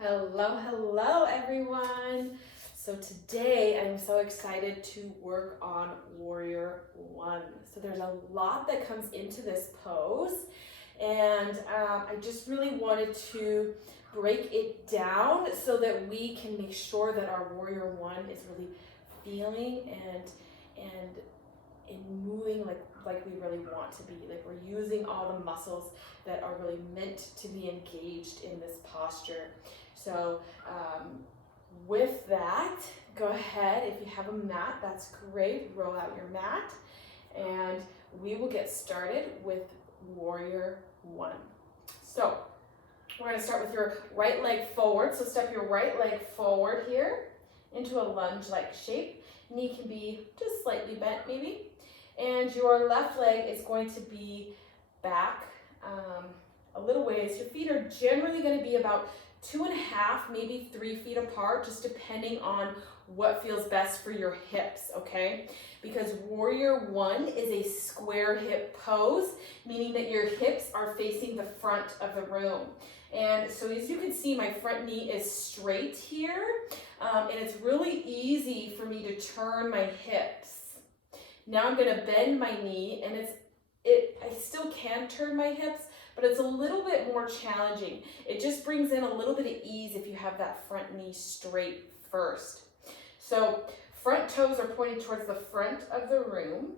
Hello everyone. So today I'm so excited to work on Warrior One. So there's a lot that comes into this pose, and I just really wanted to break it down so that we can make sure that our Warrior One is really feeling and moving like we really want to be. Like we're using all the muscles that are really meant to be engaged in this posture. So with that, go ahead. If you have a mat, that's great. Roll out your mat and we will get started with Warrior One. So we're going to start with your right leg forward. So step your right leg forward here into a lunge-like shape. Knee can be just slightly bent maybe. And your left leg is going to be back a little ways. Your feet are generally going to be about 2.5, maybe 3 feet apart, just depending on what feels best for your hips, okay? Because Warrior One is a square hip pose, meaning that your hips are facing the front of the room. And so as you can see, my front knee is straight here, and it's really easy for me to turn my hips. Now I'm going to bend my knee, and I still can turn my hips, but it's a little bit more challenging. It just brings in a little bit of ease if you have that front knee straight first. So front toes are pointed towards the front of the room,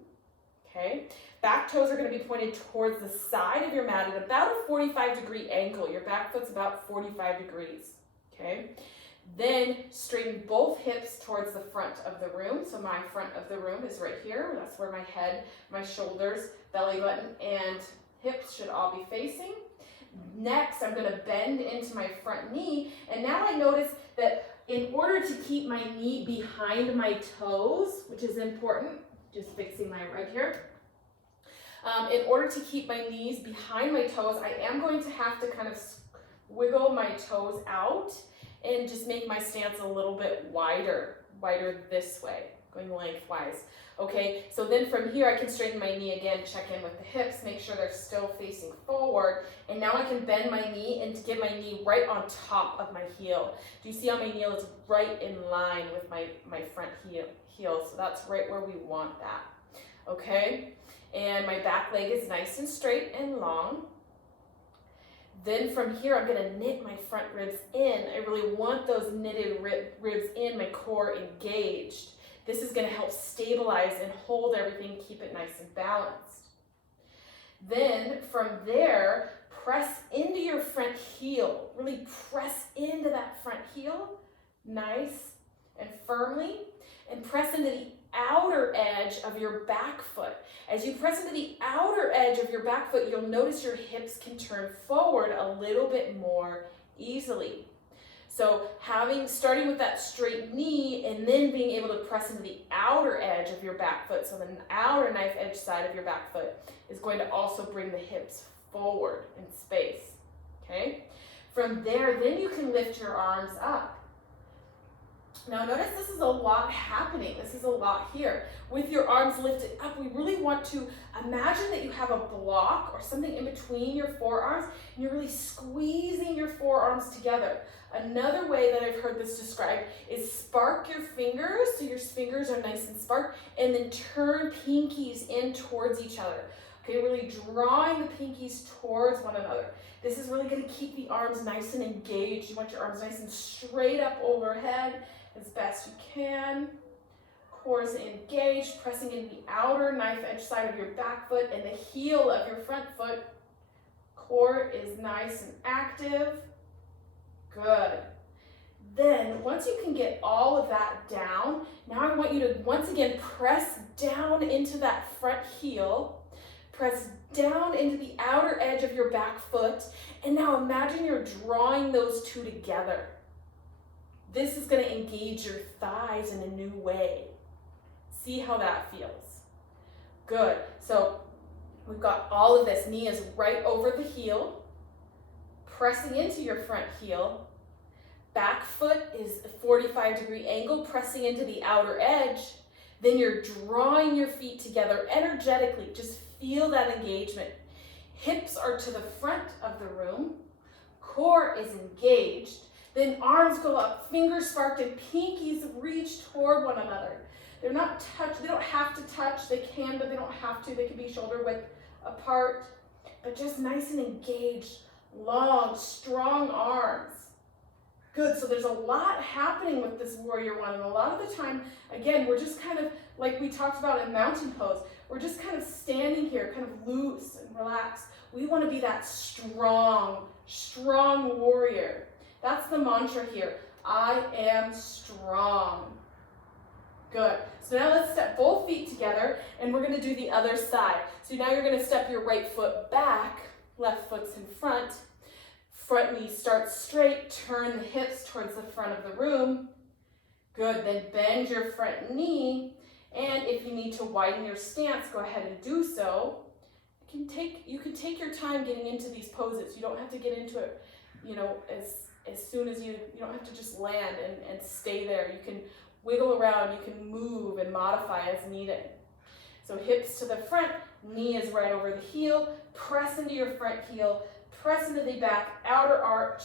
okay? Back toes are going to be pointed towards the side of your mat at about a 45-degree angle. Your back foot's about 45 degrees, okay? Then straighten both hips towards the front of the room. So my front of the room is right here. That's where my head, my shoulders, belly button, and hips should all be facing. Next, I'm going to bend into my front knee. And now I notice that in order to keep my knee behind my toes, which is important, just fixing my rug here. In order to keep my knees behind my toes, I am going to have to kind of wiggle my toes out and just make my stance a little bit wider this way, going lengthwise. Okay, so then from here I can straighten my knee again, check in with the hips, make sure they're still facing forward, and now I can bend my knee and get my knee right on top of my heel. Do you see how my heel is right in line with my front heel? So that's right where we want that. Okay, and my back leg is nice and straight and long. Then from here, I'm gonna knit my front ribs in. I really want those knitted ribs in, my core engaged. This is gonna help stabilize and hold everything, keep it nice and balanced. Then from there, press into your front heel. Really press into that front heel, nice and firmly, and press into the outer edge of your back foot. As you press into the outer edge of your back foot, you'll notice your hips can turn forward a little bit more easily. So starting with that straight knee and then being able to press into the outer edge of your back foot, so the outer knife edge side of your back foot is going to also bring the hips forward in space, okay? From there, then you can lift your arms up. Now notice this is a lot happening. This is a lot here. With your arms lifted up, we really want to imagine that you have a block or something in between your forearms, and you're really squeezing your forearms together. Another way that I've heard this described is spark your fingers, so your fingers are nice and sparked, and then turn pinkies in towards each other. Okay, really drawing the pinkies towards one another. This is really going to keep the arms nice and engaged. You want your arms nice and straight up overhead as best you can. Core is engaged, pressing into the outer knife edge side of your back foot and the heel of your front foot. Core is nice and active. Good. Then, once you can get all of that down, now I want you to once again press down into that front heel. Press down into the outer edge of your back foot. And now imagine you're drawing those two together. This is going to engage your thighs in a new way. See how that feels. Good. So we've got all of this. Knee is right over the heel, pressing into your front heel. Back foot is a 45-degree angle, pressing into the outer edge. Then you're drawing your feet together energetically. Just feel that engagement. Hips are to the front of the room. Core is engaged. Then arms go up, fingers sparked, and pinkies reach toward one another. They're not touch, they don't have to touch, they can, but they don't have to. They can be shoulder width apart, but just nice and engaged, long, strong arms. Good, so there's a lot happening with this warrior one, and a lot of the time, again, we're just kind of, like we talked about in mountain pose, we're just kind of standing here, kind of loose and relaxed. We want to be that strong, strong warrior. That's the mantra here. I am strong. Good. So now let's step both feet together, and we're going to do the other side. So now you're going to step your right foot back, left foot's in front. Front knee starts straight, turn the hips towards the front of the room. Good, then bend your front knee, and if you need to widen your stance, go ahead and do so. You can take your time getting into these poses. You don't have to get into it, as soon as you don't have to just land and stay there. You can wiggle around, you can move and modify as needed. So hips to the front, knee is right over the heel, press into your front heel, press into the back outer arch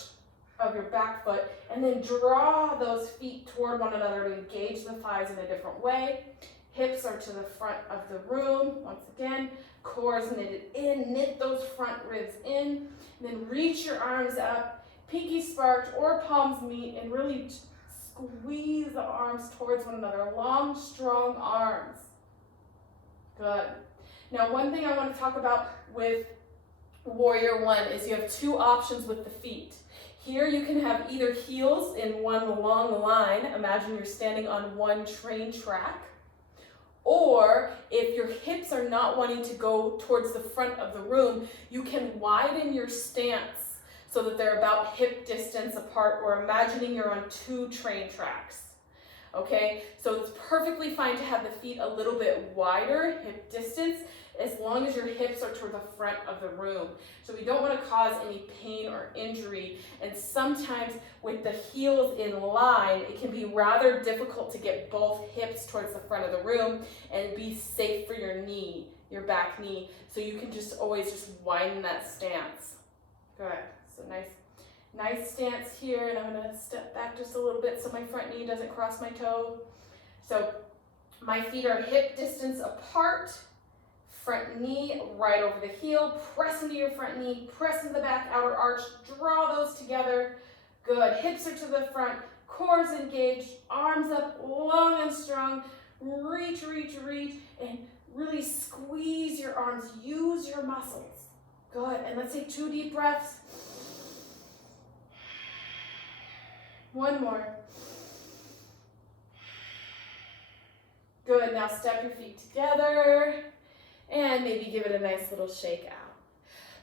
of your back foot, and then draw those feet toward one another to engage the thighs in a different way. Hips are to the front of the room. Once again, core is knitted in, knit those front ribs in, and then reach your arms up, pinky sparked or palms meet, and really squeeze the arms towards one another. Long, strong arms. Good. Now, one thing I want to talk about with warrior one is you have two options with the feet. Here you can have either heels in one long line. Imagine you're standing on one train track. Or if your hips are not wanting to go towards the front of the room, you can widen your stance so that they're about hip distance apart, or imagining you're on two train tracks. Okay, so it's perfectly fine to have the feet a little bit wider, hip distance, as long as your hips are toward the front of the room. So we don't want to cause any pain or injury. And sometimes with the heels in line, it can be rather difficult to get both hips towards the front of the room and be safe for your knee, your back knee. So you can just always just widen that stance. Good. So nice stance here, and I'm going to step back just a little bit so my front knee doesn't cross my toe. So my feet are hip distance apart. Front knee right over the heel, press into your front knee, press into the back outer arch, draw those together. Good, hips are to the front, core's engaged, arms up, long and strong, reach, and really squeeze your arms, use your muscles. Good, and let's take 2 deep breaths. One more. Good, now step your feet together. And maybe give it a nice little shake out.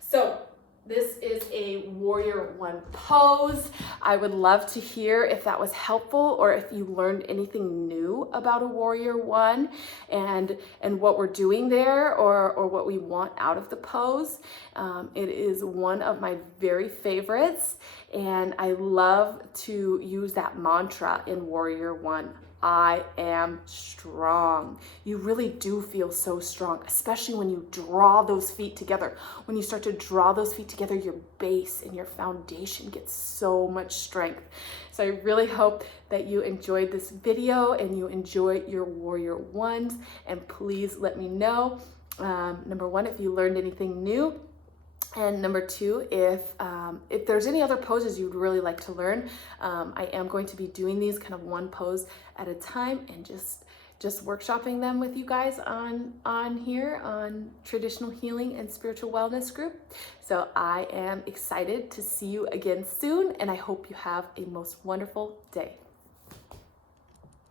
So this is a warrior one pose. I would love to hear if that was helpful, or if you learned anything new about a warrior one and what we're doing there, or what we want out of the pose. It is one of my very favorites, and I love to use that mantra in warrior one. I am strong. You really do feel so strong, especially when you draw those feet together. When you start to draw those feet together, your base and your foundation gets so much strength. So I really hope that you enjoyed this video and you enjoy your warrior ones. And please let me know, number one, if you learned anything new. And number two, if there's any other poses you'd really like to learn, I am going to be doing these kind of one pose at a time, and just workshopping them with you guys on here on Traditional Healing and Spiritual Wellness Group. So I am excited to see you again soon, and I hope you have a most wonderful day.